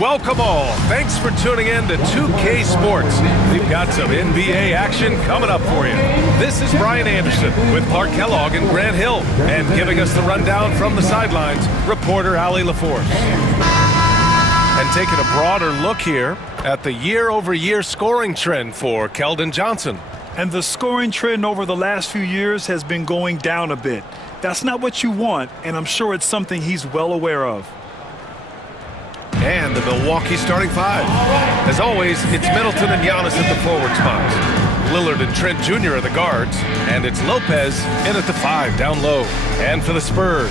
Welcome all. Thanks for tuning in to 2K Sports. We've got some NBA action coming up for you. This is Brian Anderson with Clark Kellogg and Grant Hill. And giving us the rundown from the sidelines, reporter Allie LaForce. And taking a broader look here at the year-over-year scoring trend for Keldon Johnson. And the scoring trend over the last few years has been going down a bit. That's not what you want, and I'm sure it's something he's well aware of. And the Milwaukee starting five. As always, it's Middleton and Giannis at the forward spots. Lillard and Trent Jr. are the guards, and it's Lopez in at the five down low. And for the Spurs,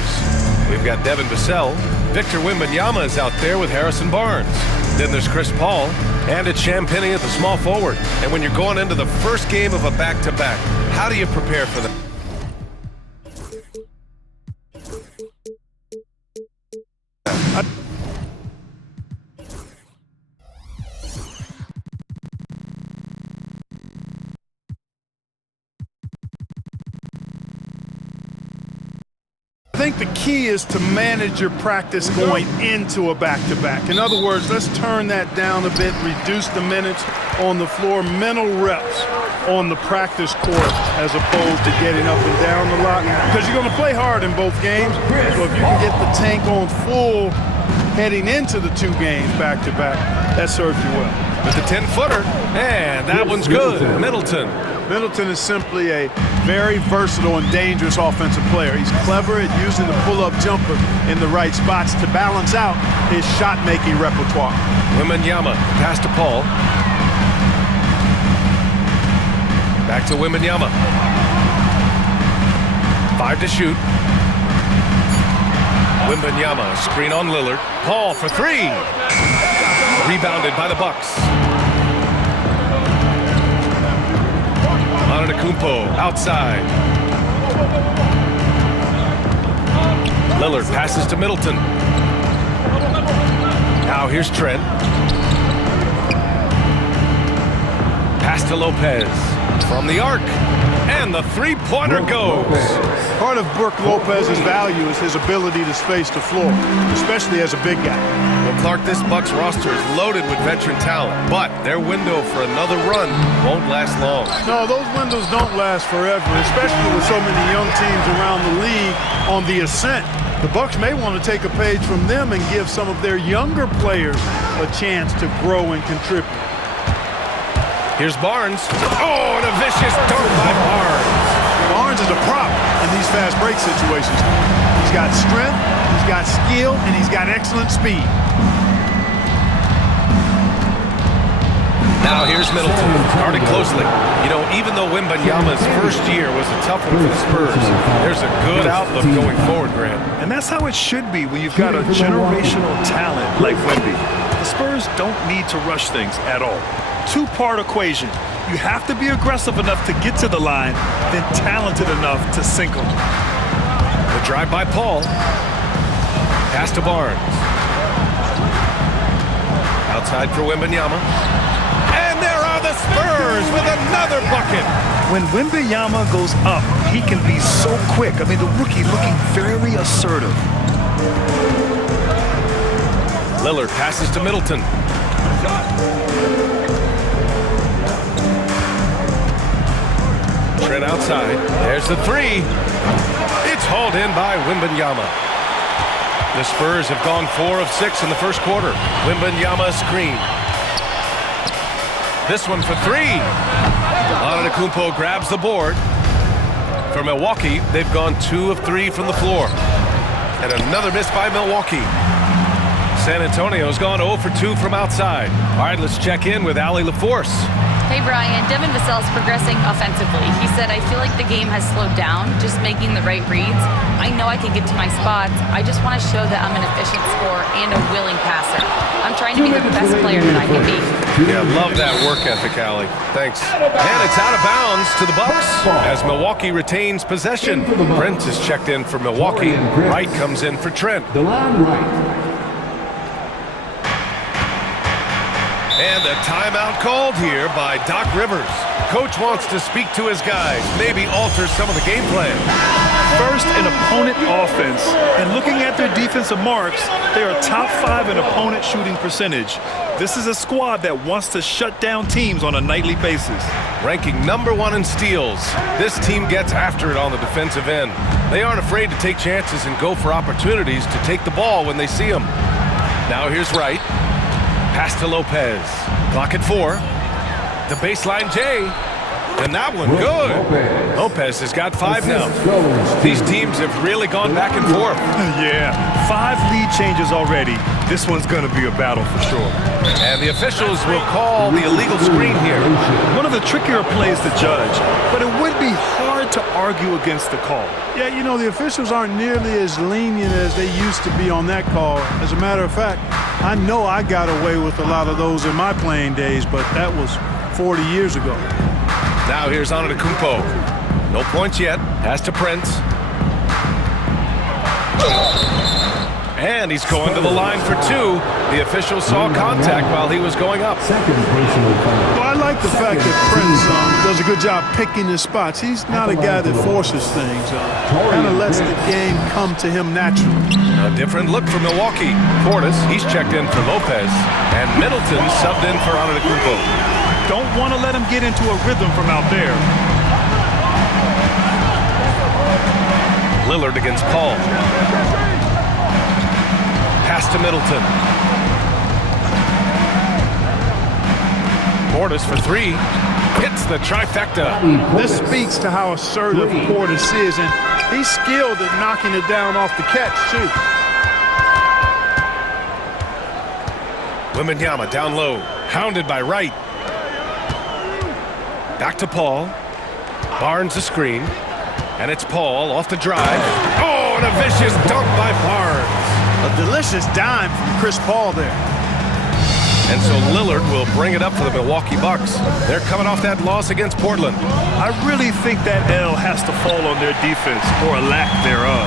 we've got Devin Vassell. Victor Wembanyama is out there with Harrison Barnes. Then there's Chris Paul, and it's Champagnie at the small forward. And when you're going into the first game of a back-to-back, how do you prepare for that? I think the key is to manage your practice going into a back-to-back. In other words, let's turn that down a bit, reduce the minutes on the floor, mental reps on the practice court as opposed to getting up and down a lot, because you're going to play hard in both games. So if you can get the tank on full heading into the two games back-to-back, that serves you well. With the 10-footer, and that one's good. Middleton. Middleton is simply a very versatile and dangerous offensive player. He's clever at using the pull-up jumper in the right spots to balance out his shot-making repertoire. Wembanyama, pass to Paul. Back to Wembanyama. 5 to shoot. Wembanyama, screen on Lillard. Paul for 3. Rebounded by the Bucks. Antetokounmpo outside. Lillard passes to Middleton. Now here's Trent. Pass to Lopez from the arc. And the three-pointer goes. Part of Brook Lopez's value is his ability to space the floor, especially as a big guy. Well, Clark, this Bucks roster is loaded with veteran talent, but their window for another run won't last long. No, those windows don't last forever, especially with so many young teams around the league on the ascent. The Bucks may want to take a page from them and give some of their younger players a chance to grow and contribute. Here's Barnes. Oh, and a vicious dunk by Barnes. Barnes is a prop in these fast break situations. He's got strength, he's got skill, and he's got excellent speed. Now here's Middleton, guarded closely. You know, even though Wembanyama's first year was a tough one for the Spurs, there's a good outlook going forward, Grant. And that's how it should be when you've got a generational talent like Wemby. The Spurs don't need to rush things at all. Two-part equation. You have to be aggressive enough to get to the line, then talented enough to sink them. The drive by Paul. Pass to Barnes. Outside for Wembanyama. And there are the Spurs with another bucket. When Wembanyama goes up, he can be so quick. I mean, the rookie looking very assertive. Lillard passes to Middleton. Trent outside. There's the 3. It's hauled in by Wembanyama. The Spurs have gone 4 of 6 in the first quarter. Wembanyama screen. This one for 3. Antetokounmpo grabs the board. For Milwaukee, they've gone 2 of 3 from the floor. And another miss by Milwaukee. San Antonio's gone 0 for 2 from outside. All right, let's check in with Allie LaForce. Hey, Brian. Devin Vassell's progressing offensively. He said, I feel like the game has slowed down, just making the right reads. I know I can get to my spots. I just want to show that I'm an efficient scorer and a willing passer. I'm trying to be the best player that I can be. Yeah, love that work ethic, Allie. Thanks. And it's out of bounds to the Bucks as Milwaukee retains possession. Brent is checked in for Milwaukee. Wright comes in for Trent. DeLon Wright. And a timeout called here by Doc Rivers. Coach wants to speak to his guys, maybe alter some of the game plan. First in opponent offense, and looking at their defensive marks, they are top 5 in opponent shooting percentage. This is a squad that wants to shut down teams on a nightly basis. Ranking #1 in steals, this team gets after it on the defensive end. They aren't afraid to take chances and go for opportunities to take the ball when they see them. Now here's Wright. Pass to Lopez. Clock at 4. The baseline J. And that one good. Lopez has got 5 now. These teams have really gone back and forth. Yeah, 5 lead changes already. This one's going to be a battle for sure. And the officials will call the illegal screen here. One of the trickier plays to judge, but it would be hard to argue against the call. Yeah, you know, the officials aren't nearly as lenient as they used to be on that call. As a matter of fact, I know I got away with a lot of those in my playing days, but that was 40 years ago. Now here's Antetokounmpo. No points yet. Pass to Prince. And he's going to the line for 2. The official saw contact while he was going up. Well, I like the fact that Prince does a good job picking his spots. He's not a guy that forces things. Kind of lets the game come to him naturally. A different look for Milwaukee. Portis, he's checked in for Lopez. And Middleton subbed in for Antetokounmpo. Don't want to let him get into a rhythm from out there. Lillard against Paul. Pass to Middleton. Portis for 3. Hits the trifecta. This speaks to how assertive Portis is, and he's skilled at knocking it down off the catch, too. Wembanyama down low. Hounded by Wright. Back to Paul. Barnes a screen. And it's Paul off the drive. Oh, and a vicious dunk by Barnes. A delicious dime from Chris Paul there. And so Lillard will bring it up for the Milwaukee Bucks. They're coming off that loss against Portland. I really think that L has to fall on their defense, or a lack thereof.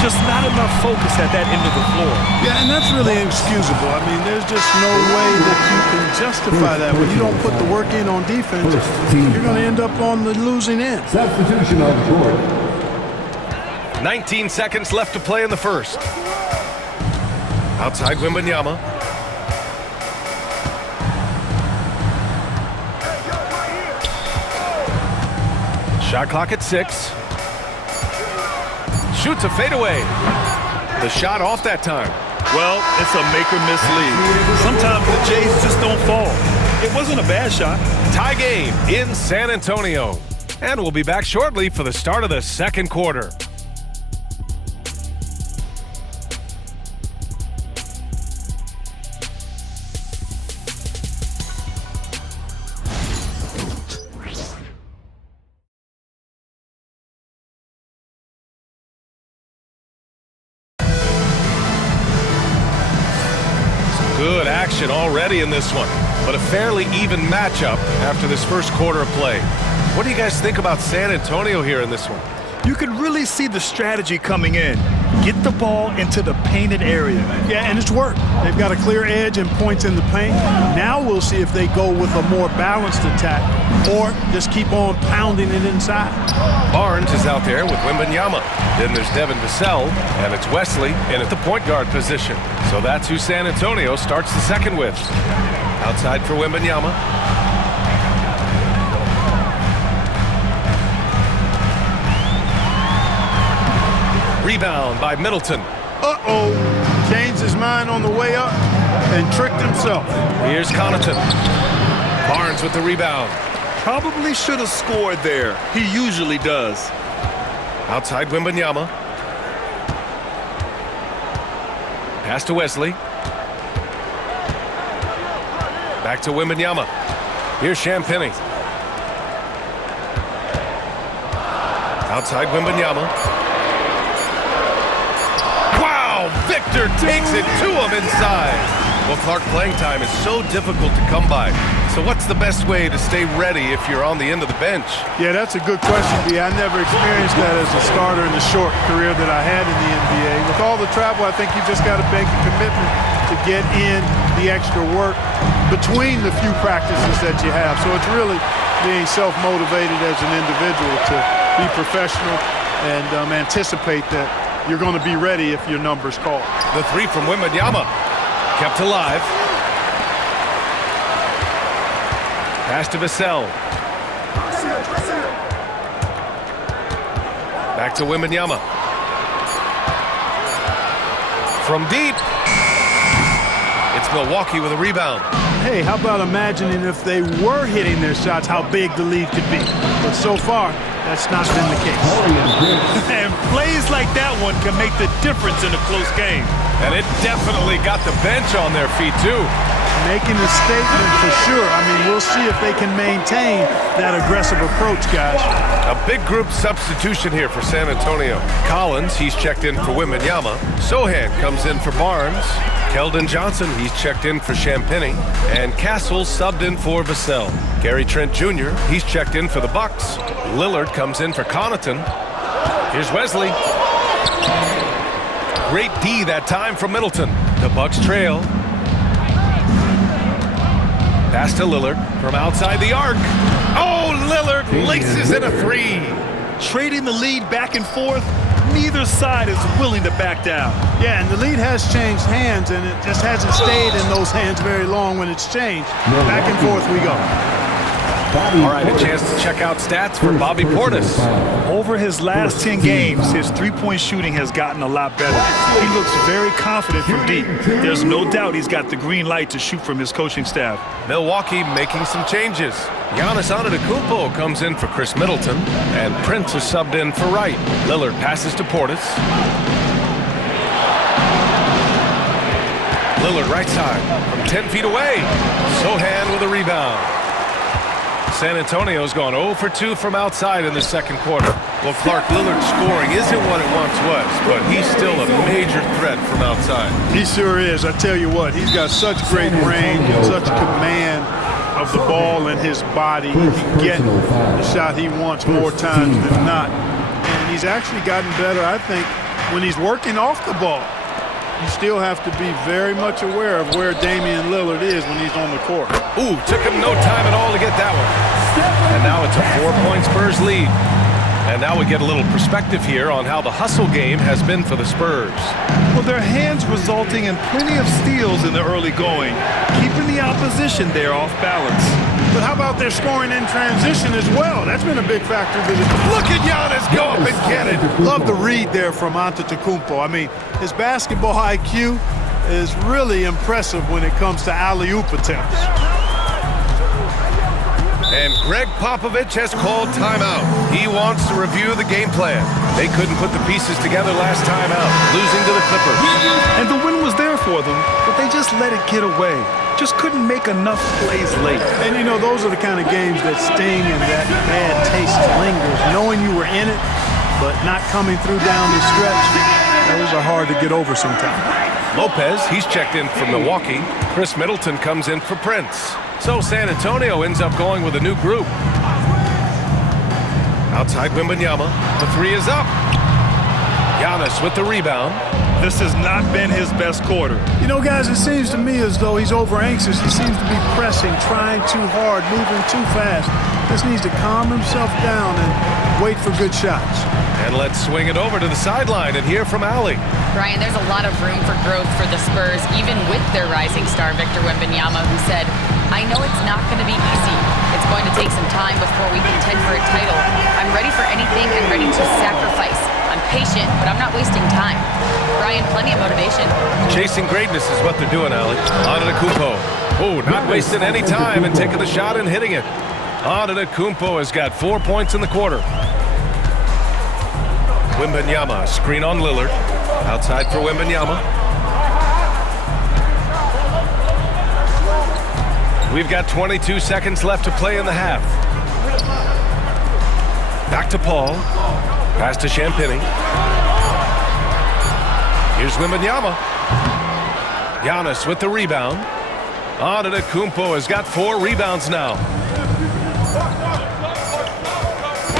Just not enough focus at that end of the floor. Yeah, and that's really inexcusable. I mean, there's just no way that you can justify that. When you don't put the work in on defense, you're going to end up on the losing end. Substitution on the court. 19 seconds left to play in the first. Outside Wembanyama. Shot clock at 6. Shoots a fadeaway. The shot off that time. Well, it's a make-or-miss league. Sometimes the Jays just don't fall. It wasn't a bad shot. Tie game in San Antonio. And we'll be back shortly for the start of the second quarter. Good action already in this one, but a fairly even matchup after this first quarter of play. What do you guys think about San Antonio here in this one? You can really see the strategy coming in. Get the ball into the painted area. Yeah, and it's worked. They've got a clear edge and points in the paint. Now we'll see if they go with a more balanced attack or just keep on pounding it inside. Barnes is out there with Wembanyama. Then there's Devin Vassell, and it's Wesley in at the point guard position. So that's who San Antonio starts the second with. Outside for Wembanyama. Rebound by Middleton. Uh-oh. Changed his mind on the way up and tricked himself. Here's Connaughton. Barnes with the rebound. Probably should have scored there. He usually does. Outside Wembanyama. Pass to Wesley. Back to Wembanyama. Here's Champagnie. Outside Wembanyama. Victor takes it to him inside. Well, Clark, playing time is so difficult to come by. So what's the best way to stay ready if you're on the end of the bench? Yeah, that's a good question, B. I never experienced that as a starter in the short career that I had in the NBA. With all the travel, I think you just got to make a commitment to get in the extra work between the few practices that you have. So it's really being self-motivated as an individual to be professional and anticipate that you're going to be ready if your number's called. The three from Wembanyama kept alive. Pass to Vassell. Back to Wembanyama. From deep. It's Milwaukee with a rebound. Hey, how about imagining if they were hitting their shots, how big the lead could be. But so far, that's not been the case. And plays like that one can make the difference in a close game. And it definitely got the bench on their feet, too. Making a statement for sure. I mean, we'll see if they can maintain that aggressive approach, guys. A big group substitution here for San Antonio. Collins, he's checked in for Wembanyama. Sohan comes in for Barnes. Keldon Johnson, he's checked in for Champagny. And Castle subbed in for Vassell. Gary Trent Jr., he's checked in for the Bucks. Lillard comes in for Connaughton. Here's Wesley. Great D that time from Middleton. The Bucks trail. Pass to Lillard from outside the arc. Oh, Lillard laces in a three. Trading the lead back and forth, neither side is willing to back down. Yeah, and the lead has changed hands, and it just hasn't stayed in those hands very long when it's changed. Back and forth we go. All right, a chance to check out stats for Bobby Portis. Over his last 10 games, his three-point shooting has gotten a lot better. He looks very confident from deep. There's no doubt he's got the green light to shoot from his coaching staff. Milwaukee making some changes. Giannis Antetokounmpo comes in for Chris Middleton, and Prince is subbed in for Wright. Lillard passes to Portis. Lillard right side from 10 feet away. Sohan with a rebound. San Antonio's gone 0 for 2 from outside in the second quarter. Well, Clark, Lillard's scoring isn't what it once was, but he's still a major threat from outside. He sure is. I tell you what, he's got such great range and such command of the ball in his body. He can get the shot he wants more times than not. And he's actually gotten better, I think, when he's working off the ball. You still have to be very much aware of where Damian Lillard is when he's on the court. Ooh, took him no time at all to get that one. And now it's a 4-point Spurs lead. And now we get a little perspective here on how the hustle game has been for the Spurs. Well, their hands resulting in plenty of steals in the early going, keeping the opposition there off balance. But how about their scoring in transition as well? That's been a big factor. Look at Giannis go up and get it. Love the read there from Antetokounmpo. I mean, his basketball IQ is really impressive when it comes to alley-oop attempts. And Greg Popovich has called timeout. He wants to review the game plan. They couldn't put the pieces together last time out, losing to the Clippers. And the win was there for them, but they just let it get away. Just couldn't make enough plays late. And, you know, those are the kind of games that sting and that bad taste lingers. Knowing you were in it, but not coming through down the stretch, those are hard to get over sometimes. Lopez, he's checked in for Milwaukee. Chris Middleton comes in for Prince. So San Antonio ends up going with a new group. Outside Wembanyama, the three is up. Giannis with the rebound. This has not been his best quarter. You know, guys, it seems to me as though he's over-anxious. He seems to be pressing, trying too hard, moving too fast. Just needs to calm himself down and wait for good shots. And let's swing it over to the sideline and hear from Allie. Brian, there's a lot of room for growth for the Spurs, even with their rising star, Victor Wembanyama, who said, I know it's not going to be easy. It's going to take some time before we contend for a title. I'm ready for anything and ready to sacrifice. I'm patient, but I'm not wasting time. Brian, plenty of motivation. Chasing greatness is what they're doing, Allie. Antetokounmpo. Oh, not wasting any time and taking the shot and hitting it. Antetokounmpo has got 4 points in the quarter. Wembanyama, screen on Lillard. Outside for Wembanyama. We've got 22 seconds left to play in the half. Back to Paul. Pass to Champagny. Here's Wembanyama. Giannis with the rebound. Antetokounmpo has got 4 rebounds now.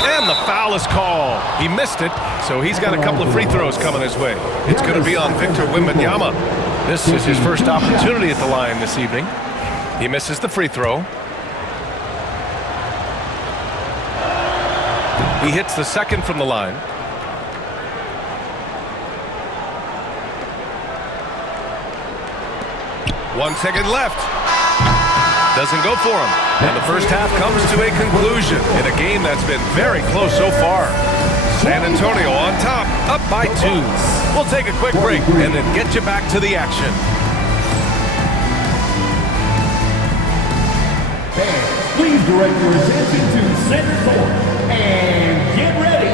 And the foul is called. He missed it, so he's got a couple of free throws coming his way. It's going to be on Victor Wembanyama. This is his first opportunity at the line this evening. He misses the free throw. He hits the second from the line. One second left. Doesn't go for him. And the first half comes to a conclusion in a game that's been very close so far. San Antonio on top, up by 2. We'll take a quick break and then get you back to the action. Fans, please direct your attention to center court and get ready.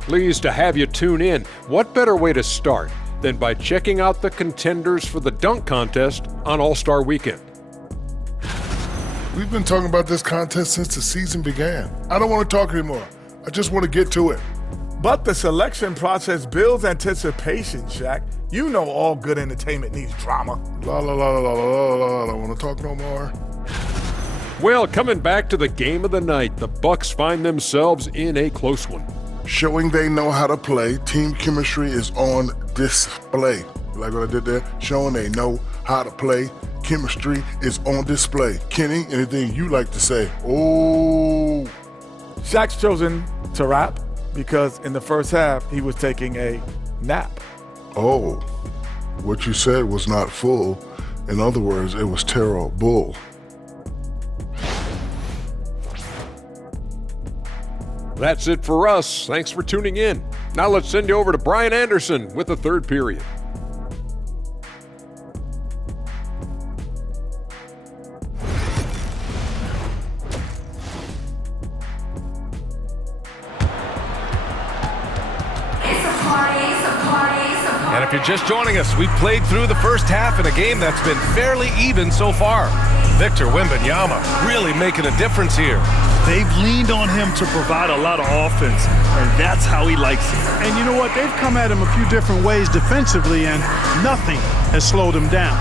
Pleased to have you tune in. What better way to start than by checking out the contenders for the dunk contest on All-Star Weekend? We've been talking about this contest since the season began. I don't want to talk anymore. I just want to get to it. But the selection process builds anticipation, Shaq. You know all good entertainment needs drama. La la la la la la la. I don't want to talk no more. Well, coming back to the game of the night, the Bucks find themselves in a close one. Showing they know how to play, team chemistry is on display. Like what I did there? Showing they know how to play, chemistry is on display. Kenny, anything you like to say? Oh. Shaq's chosen to rap because in the first half, he was taking a nap. Oh. What you said was not full. In other words, it was terrible. That's it for us. Thanks for tuning in. Now let's send you over to Brian Anderson with the third period. And if you're just joining us, we played through the first half in a game that's been fairly even so far. Victor Wembanyama really making a difference here. They've leaned on him to provide a lot of offense, and that's how he likes it. And you know what? They've come at him a few different ways defensively, and nothing has slowed him down.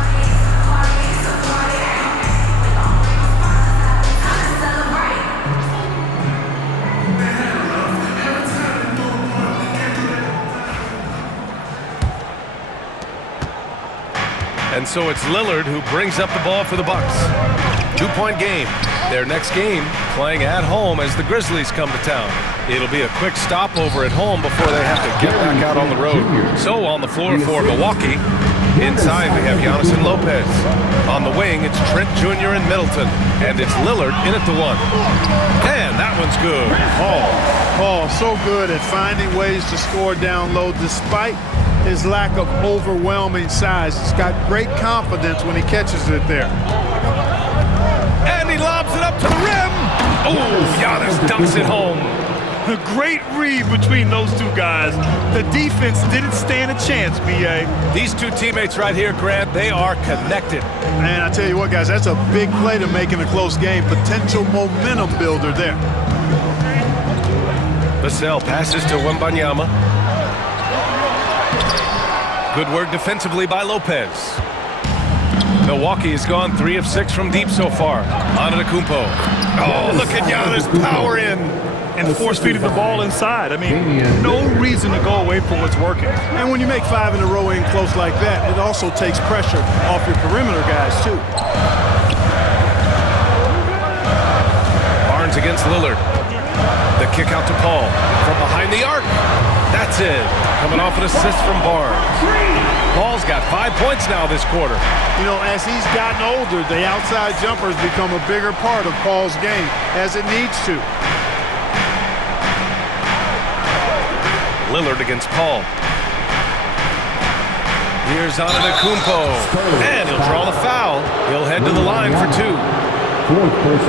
And so it's Lillard who brings up the ball for the Bucks. 2-point game. Their next game playing at home as the Grizzlies come to town. It'll be a quick stopover at home before they have to get back out on the road. So on the floor for Milwaukee, inside we have Giannis and Lopez. On the wing, it's Trent Jr. and Middleton. And it's Lillard in at the 1. And that one's good. Paul, so good at finding ways to score down low despite his lack of overwhelming size. He's got great confidence when he catches it there. And he lobs it up to the rim. Oh, Giannis dunks it home. A great read between those two guys. The defense didn't stand a chance, B.A. These two teammates right here, Grant, they are connected. Man, I tell you what, guys, that's a big play to make in a close game. Potential momentum builder there. Vassell passes to Wembanyama. Good work defensively by Lopez. Milwaukee has gone 3 of 6 from deep so far. Antetokounmpo. Oh, look at Giannis power in. And force-feeding the ball inside. I mean, no reason to go away from what's working. And when you make 5 in a row in close like that, it also takes pressure off your perimeter guys, too. Barnes against Lillard. The kick out to Paul from behind the arc. That's it. Coming off an assist from Barnes. Paul's got 5 points now this quarter. You know, as he's gotten older, the outside jumpers become a bigger part of Paul's game, as it needs to. Lillard against Paul. Here's Antetokounmpo. And he'll draw the foul. He'll head to the line for 2.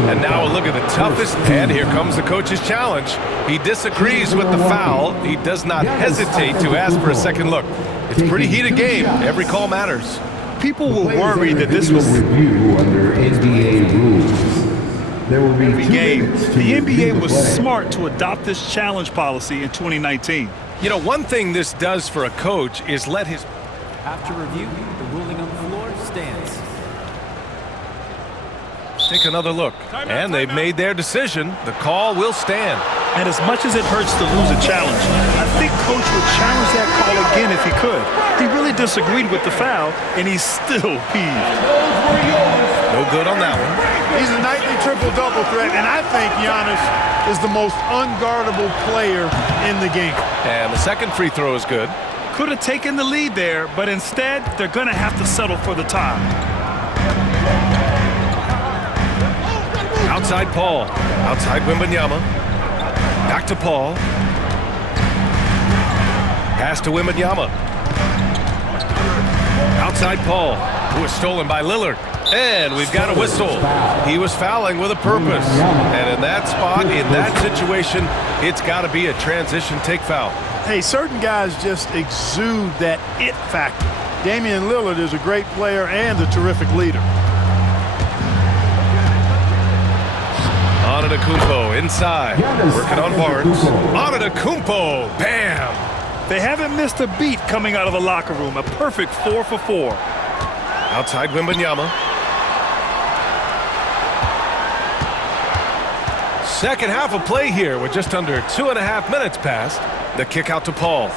And now a look at the toughest, and here comes the coach's challenge. He disagrees with the foul. He does not hesitate to ask for a second look. It's a pretty heated game. Every call matters. People will worry that this was review under NBA rules. There will be the game. The NBA was smart to adopt this challenge policy in 2019. You know, one thing this does for a coach is let his... After review, the ruling on the floor stands. Take another look. And they've made their decision. The call will stand. And as much as it hurts to lose a challenge, I think Coach would challenge that if he could. He really disagreed with the foul, and he's still peeved. No good on that one. He's a nightly triple-double threat, and I think Giannis is the most unguardable player in the game. And the second free throw is good. Could have taken the lead there, but instead, they're going to have to settle for the tie. Outside Paul. Outside Wembanyama. Back to Paul. Pass to Wembanyama. Outside Paul, who is stolen by Lillard. And we've got a whistle. He was fouling with a purpose. And in that spot, in that situation, it's got to be a transition take foul. Hey, certain guys just exude that it factor. Damian Lillard is a great player and a terrific leader. Antetokounmpo inside, working on Barnes. Antetokounmpo, bam! They haven't missed a beat coming out of the locker room. A perfect 4 for 4. Outside Wembanyama. Second half of play here with just under 2.5 minutes passed. The kick out to Paul.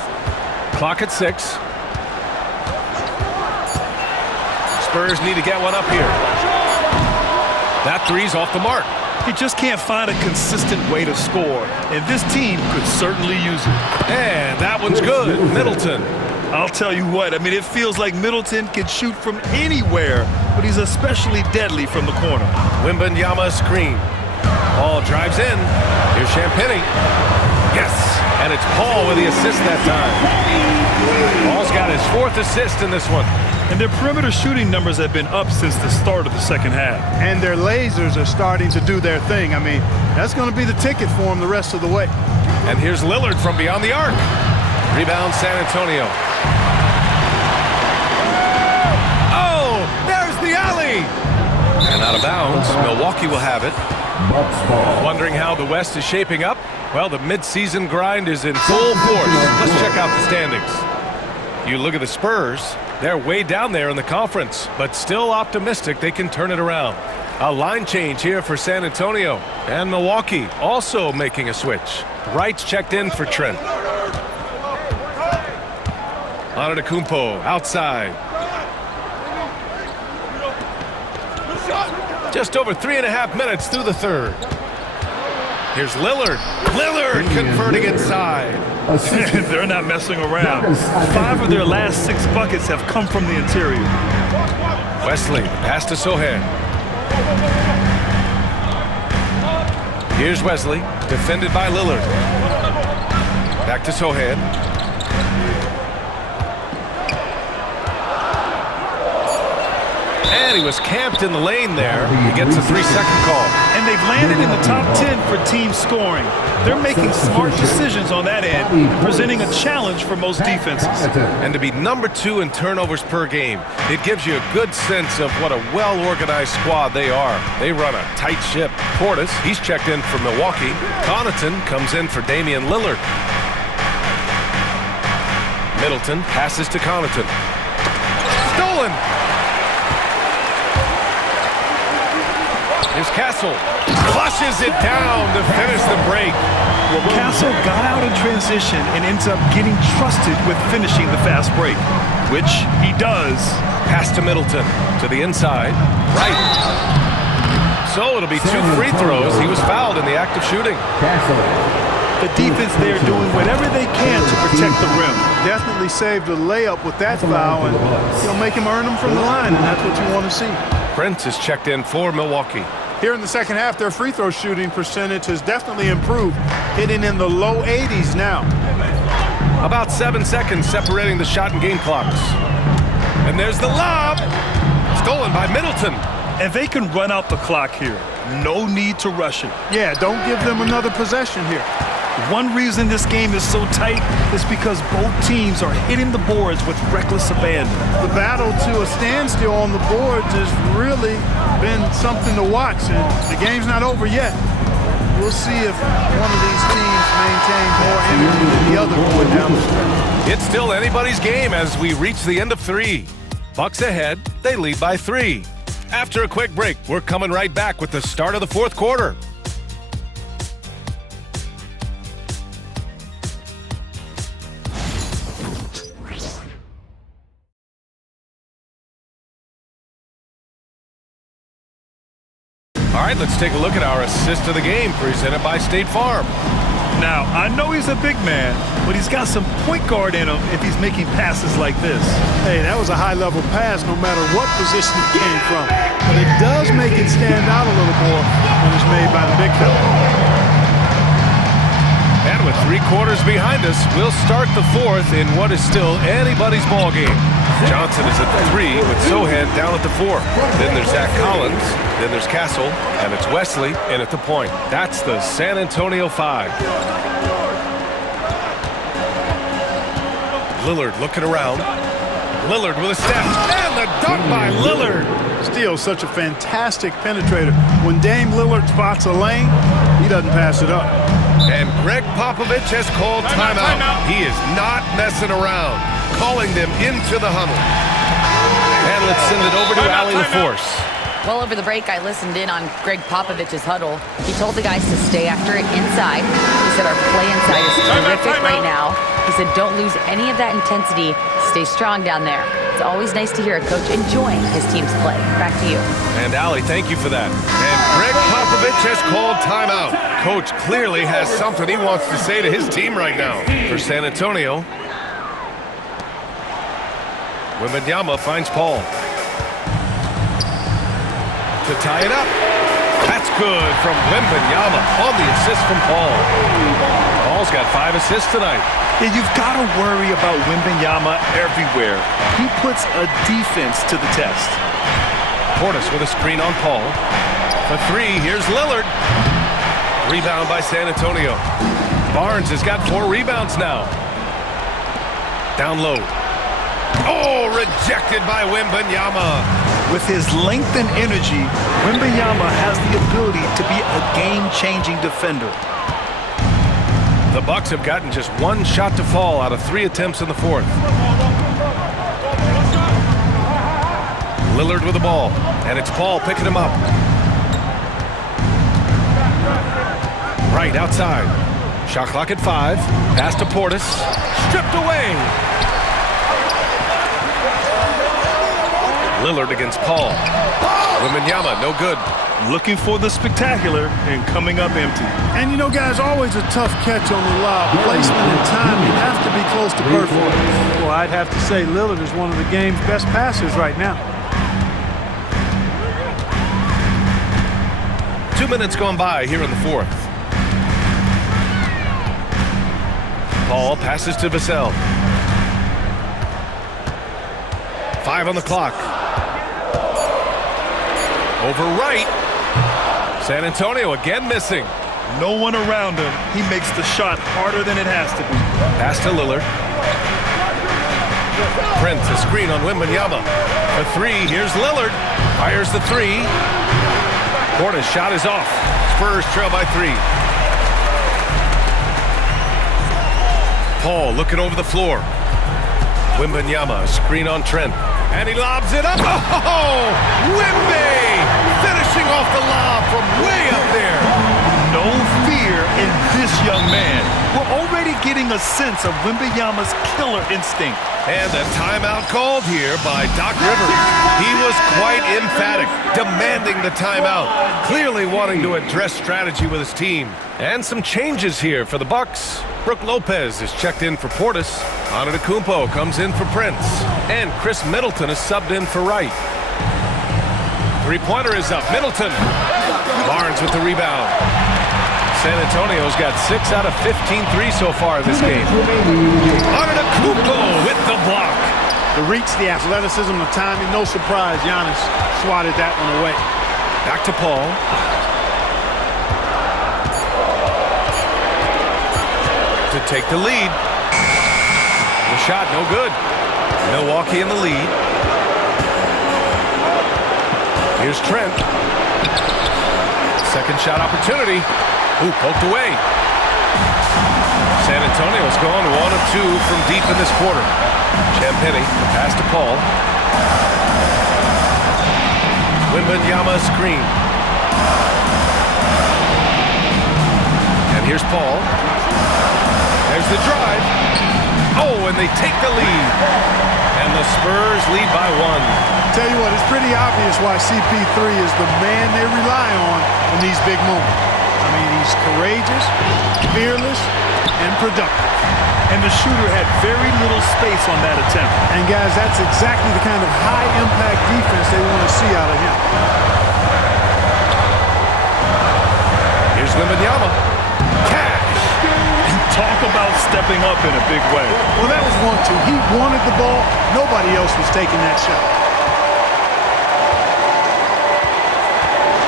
Clock at 6. Spurs need to get one up here. That three's off the mark. He just can't find a consistent way to score, and this team could certainly use it. And that one's good. Middleton. I'll tell you what, I mean, it feels like Middleton can shoot from anywhere, but he's especially deadly from the corner. Wembanyama screen. Paul drives in. Here's Champagny. Yes, and it's Paul with the assist that time. Paul's got his 4th assist in this one. And their perimeter shooting numbers have been up since the start of the second half. And their lasers are starting to do their thing. I mean, that's going to be the ticket for them the rest of the way. And here's Lillard from beyond the arc. Rebound San Antonio. Oh, there's the alley. And out of bounds, Milwaukee will have it. Wondering how the West is shaping up? Well, the midseason grind is in full force. Let's check out the standings. You look at the Spurs. They're way down there in the conference, but still optimistic they can turn it around. A line change here for San Antonio. And Milwaukee also making a switch. Wright's checked in for Trent. Antetokounmpo outside. Just over 3.5 minutes through the third. Here's Lillard. Lillard converting inside. They're not messing around. 5 of their last 6 buckets have come from the interior. Wesley, pass to Sohan. Here's Wesley, defended by Lillard. Back to Sohan. And he was camped in the lane there. He gets a 3-second call. And they've landed in the top 10 for team scoring. They're making smart decisions on that end, presenting a challenge for most defenses. And to be number 2 in turnovers per game, it gives you a good sense of what a well-organized squad they are. They run a tight ship. Portis, he's checked in for Milwaukee. Connaughton comes in for Damian Lillard. Middleton passes to Connaughton. Stolen! Here's Castle. Flushes it down to finish the break. Well, Castle got out in transition and ends up getting trusted with finishing the fast break, which he does. Pass to Middleton. To the inside. Right. So it'll be 2 free throws. He was fouled in the act of shooting. The defense there doing whatever they can to protect the rim. Definitely saved a layup with that foul, and he'll make him earn them from the line, and that's what you want to see. Prince is checked in for Milwaukee. Here in the second half, their free throw shooting percentage has definitely improved, hitting in the low 80s now. About 7 seconds separating the shot and game clocks. And there's the lob. Stolen by Middleton. And they can run out the clock here. No need to rush it. Yeah, don't give them another possession here. One reason this game is so tight is because both teams are hitting the boards with reckless abandon. The battle to a standstill on the boards has really been something to watch, and the game's not over yet. We'll see if one of these teams maintains more energy than the other going down the stretch. It's still anybody's game as we reach the end of 3. Bucks ahead, they lead by 3. After a quick break, we're coming right back with the start of the 4th quarter. All right, let's take a look at our assist of the game presented by State Farm. Now, I know he's a big man, but he's got some point guard in him if he's making passes like this. Hey, that was a high-level pass no matter what position it came from. But it does make it stand out a little more when it's made by the big fella. And with 3 quarters behind us, we'll start the 4th in what is still anybody's ball game. Johnson is at the 3 with Sohan down at the 4. Then there's Zach Collins. Then there's Castle. And it's Wesley in at the point. That's the San Antonio 5. Lillard looking around. Lillard with a step. And the dunk by Lillard. Still such a fantastic penetrator. When Dame Lillard spots a lane, he doesn't pass it up. And Greg Popovich has called timeout. He is not messing around. Calling them into the huddle. And let's send it over to Allie LaForce. Well, over the break, I listened in on Greg Popovich's huddle. He told the guys to stay after it inside. He said our play inside is terrific right now. He said don't lose any of that intensity. Stay strong down there. It's always nice to hear a coach enjoying his team's play. Back to you. And Allie, thank you for that. And Greg Popovich has called timeout. Coach clearly has something he wants to say to his team right now. For San Antonio, Wembanyama finds Paul. To tie it up. That's good from Wembanyama on the assist from Paul. Paul's got 5 assists tonight. Yeah, you've got to worry about Wembanyama everywhere. He puts a defense to the test. Portis with a screen on Paul. For 3, here's Lillard. Rebound by San Antonio. Barnes has got 4 rebounds now. Down low. Oh, rejected by Wembanyama. With his length and energy, Wembanyama has the ability to be a game-changing defender. The Bucks have gotten just 1 shot to fall out of 3 attempts in the 4th. Lillard with the ball, and it's Paul picking him up. Right outside. Shot clock at 5. Pass to Portis. Stripped away. Lillard against Paul. Wembanyama, no good. Looking for the spectacular and coming up empty. And you know, guys, always a tough catch on the lob. Placement and timing have to be close to perfect. Well, I'd have to say Lillard is one of the game's best passers right now. 2 minutes gone by here in the 4th. Paul passes to Vassell. 5 on the clock. Over right. San Antonio again missing. No one around him. He makes the shot harder than it has to be. Pass to Lillard. Prince, a screen on Wembanyama. For 3, here's Lillard. Fires the 3. Portis' shot is off. Spurs trail by 3. Paul looking over the floor. Wembanyama, a screen on Trent. And he lobs it up. Oh! Wemby! Finishing off the lob from way up there. No fear in this young man. We're already getting a sense of Wembanyama's killer instinct. And a timeout called here by Doc Rivers. He was quite emphatic, demanding the timeout, clearly wanting to address strategy with his team. And some changes here for the Bucks. Brook Lopez is checked in for Portis. Antetokounmpo comes in for Prince. And Chris Middleton is subbed in for Wright. 3-pointer is up. Middleton. Barnes with the rebound. San Antonio's got 6 out of 15 threes so far in this game. Antetokounmpo with the block. The reach, the athleticism, the timing, no surprise. Giannis swatted that one away. Back to Paul. To take the lead. The shot, no good. Milwaukee in the lead. Here's Trent. Second shot opportunity. Ooh, poked away. San Antonio's gone 1 of 2 from deep in this quarter. Champagny, the pass to Paul. Wembanyama screen. And here's Paul. There's the drive. Oh, and they take the lead. And the Spurs lead by 1. Tell you what, it's pretty obvious why CP3 is the man they rely on in these big moments. I mean, he's courageous, fearless, and productive. And the shooter had very little space on that attempt. And guys, that's exactly the kind of high-impact defense they want to see out of him. Here's Wembanyama. Cash! And talk about stepping up in a big way. Well, that was 1-2. He wanted the ball. Nobody else was taking that shot.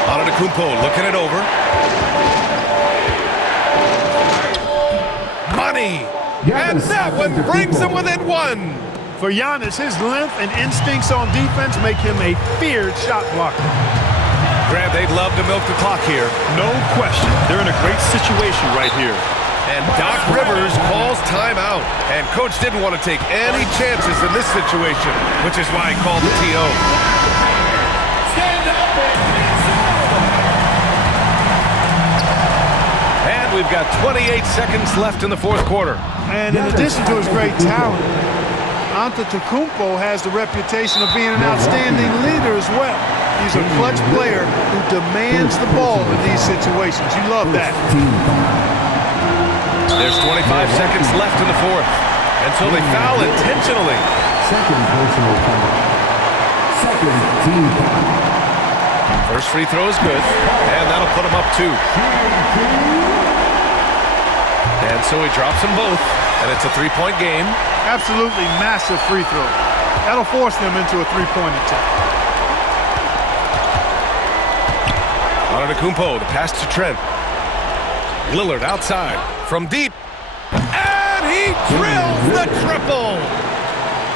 Antetokounmpo looking it over. Money! And that one brings him within one. For Giannis, his length and instincts on defense make him a feared shot blocker. Grant, they'd love to milk the clock here. No question. They're in a great situation right here. And Doc Rivers calls timeout. And Coach didn't want to take any chances in this situation, which is why he called the TO. And we've got 28 seconds left in the fourth quarter. And in addition to his great talent, Antetokounmpo has the reputation of being an outstanding leader as well. He's a clutch player who demands the ball in these situations. You love that. There's 25 seconds left in the fourth. And so they foul intentionally. Second personal foul. Second team foul. First free throw is good. And that'll put him up 2. And so he drops them both, and it's a three-point game. Absolutely massive free throw. That'll force them into a three-point attempt. Antetokounmpo, the pass to Trent. Lillard outside from deep. And he drills the triple.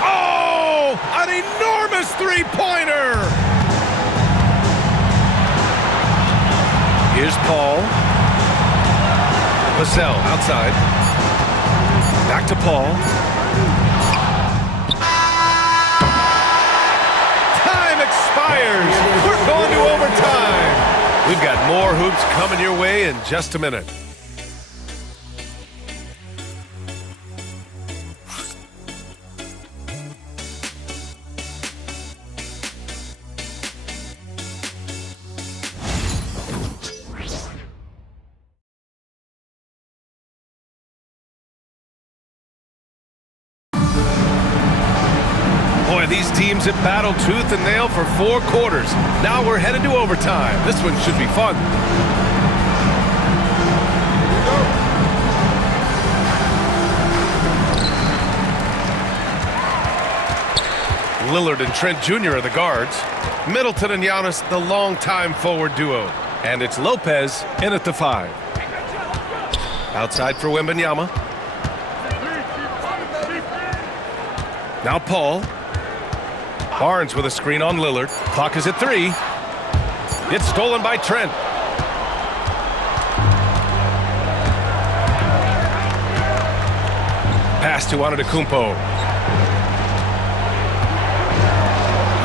Oh, an enormous three-pointer. Here's Paul. Vassell outside. Back to Paul. Time expires. We're going to overtime. We've got more hoops coming your way in just a minute. These teams have battled tooth and nail for 4 quarters. Now we're headed to overtime. This one should be fun. Lillard and Trent Jr. are the guards. Middleton and Giannis, the longtime forward duo. And it's Lopez in at the 5. Outside for Wembanyama. Now Paul. Barnes with a screen on Lillard. Clock is at 3. It's stolen by Trent. Pass to Antetokounmpo.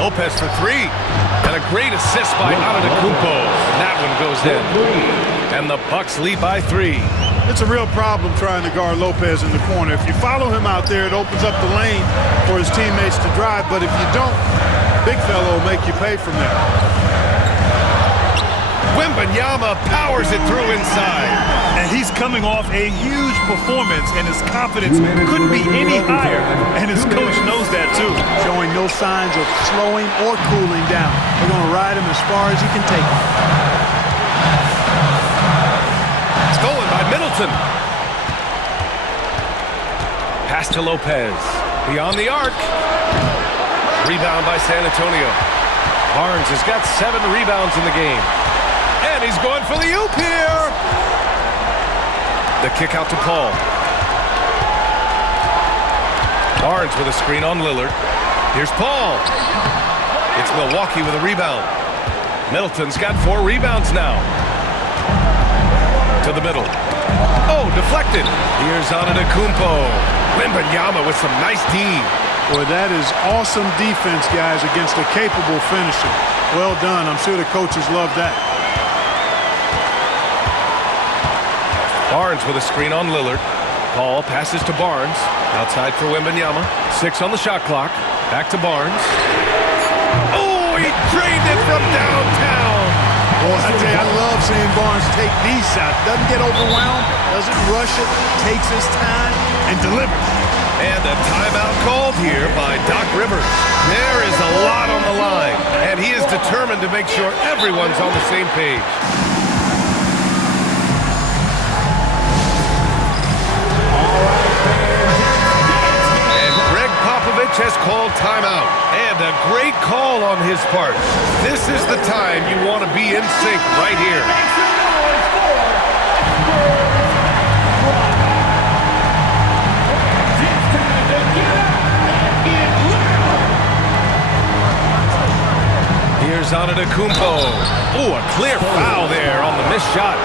Lopez for 3. And a great assist by Antetokounmpo. That one goes in. And the Bucks lead by 3. It's a real problem trying to guard Lopez in the corner. If you follow him out there, it opens up the lane for his teammates to drive. But if you don't, big fella will make you pay from there. Wembanyama powers it through inside. And he's coming off a huge performance, and his confidence couldn't be any higher. And his coach knows that, too. Showing no signs of slowing or cooling down. They're going to ride him as far as he can take him. Stolen by Middleton. Pass to Lopez. Beyond the arc. Rebound by San Antonio. Barnes has got 7 rebounds in the game. And he's going for the oop here. The kick out to Paul. Barnes with a screen on Lillard. Here's Paul. It's Milwaukee with a rebound. Middleton's got 4 rebounds now. To the middle. Oh, deflected. Here's Antetokounmpo. Wembanyama with some nice D. Boy, that is awesome defense, guys, against a capable finisher. Well done. I'm sure the coaches love that. Barnes with a screen on Lillard. Paul passes to Barnes. Outside for Wembanyama. 6 on the shot clock. Back to Barnes. Oh, he drained it from downtown. Boy, I tell you, I love seeing Barnes take these shots. Doesn't get overwhelmed, doesn't rush it, takes his time, and delivers. And a timeout called here by Doc Rivers. There is a lot on the line, and he is determined to make sure everyone's on the same page. And Greg Popovich has called timeout, and a great call on his part. This is the time you want to be in sync right here. Here's Antetokounmpo. Oh, a clear foul there on the missed shot.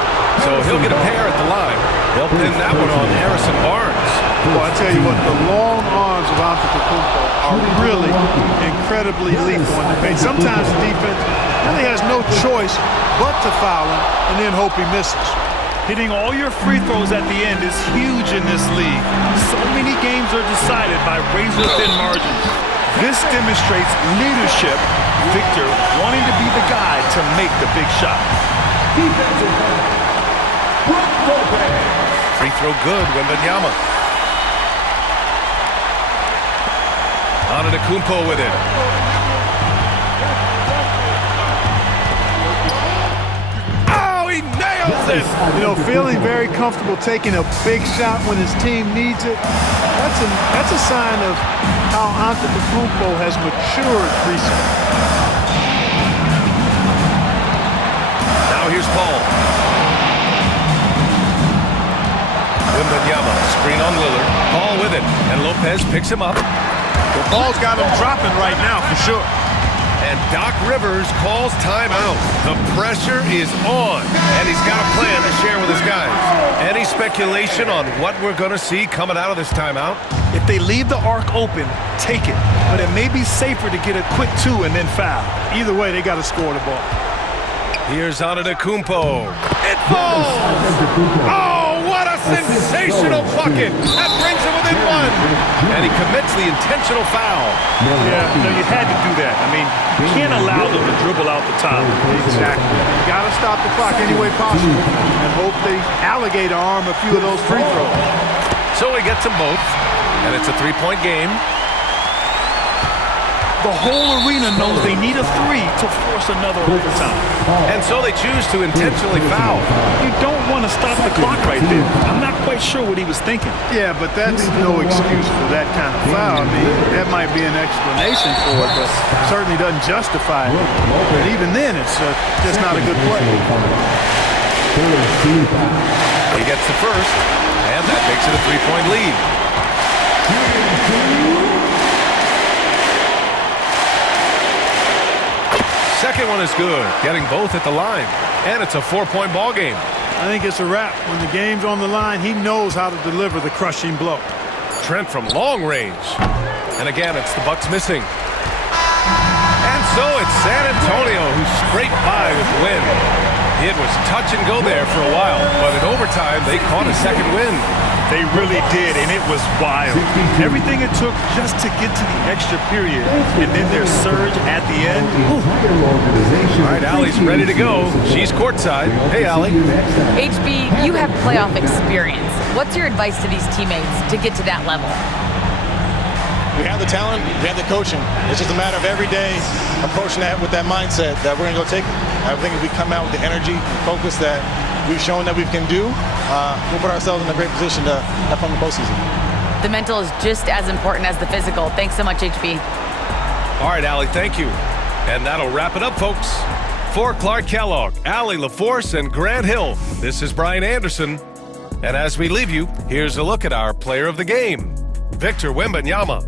So he'll get a pair at the line. They'll pin that one on Harrison Barnes. Well, I tell you what, the long arms of Antetokounmpo are really incredibly lethal in the paint. Sometimes the defense really has no choice but to foul him and then hope he misses. Hitting all your free throws at the end is huge in this league. So many games are decided by razor-thin margins. This demonstrates leadership. Victor wanting to be the guy to make the big shot. Defensive foul. Free throw good, Wembanyama. Antetokounmpo with it. Oh, he nails it! You know, feeling very comfortable taking a big shot when his team needs it, that's a sign of how Antetokounmpo has matured recently. Now here's Paul. Wembanyama, screen on Lillard. Paul with it, and Lopez picks him up. The ball's got him dropping right now for sure. And Doc Rivers calls timeout. The pressure is on, and he's got a plan to share with his guys. Any speculation on what we're going to see coming out of this timeout? If they leave the arc open, take it. But it may be safer to get a quick two and then foul. Either way, they got to score the ball. Here's Antetokounmpo. It falls! Oh, what a sensational bucket! That brings him within one. And he commits the intentional foul. Yeah, no, you had to do that. I mean, you can't allow them to dribble out the top. Exactly. You got to stop the clock any way possible and hope they alligator arm a few of those free throws. So he gets them both, and it's a three-point game. The whole arena knows they need a three to force another overtime. And so they choose to intentionally foul. You don't want to stop the clock right there. I'm not quite sure what he was thinking. Yeah, but that's no excuse for that kind of foul. I mean, that might be an explanation for it, but certainly doesn't justify it. But even then, it's just not a good play. He gets the first, and that makes it a three-point lead. Second one is good, getting both at the line. And it's a four-point ball game. I think it's a wrap. When the game's on the line, he knows how to deliver the crushing blow. Trent from long range. And again, it's the Bucks missing. And so it's San Antonio who scraped by with the win. It was touch and go there for a while, but in overtime, they caught a second win. They really did, and it was wild. Everything it took just to get to the extra period, and then their surge at the end. All right, Allie's ready to go. She's courtside. Hey, Allie. HB, you have playoff experience. What's your advice to these teammates to get to that level? We have the talent, we have the coaching. It's just a matter of every day approaching that with that mindset that we're going to go take it. I think if we come out with the energy and focus that we've shown that we can do, we'll put ourselves in a great position to have fun in the postseason. The mental is just as important as the physical. Thanks so much, HB. All right, Allie, thank you. And that'll wrap it up, folks. For Clark Kellogg, Allie LaForce, and Grant Hill, this is Brian Anderson. And as we leave you, here's a look at our player of the game, Victor Wembanyama.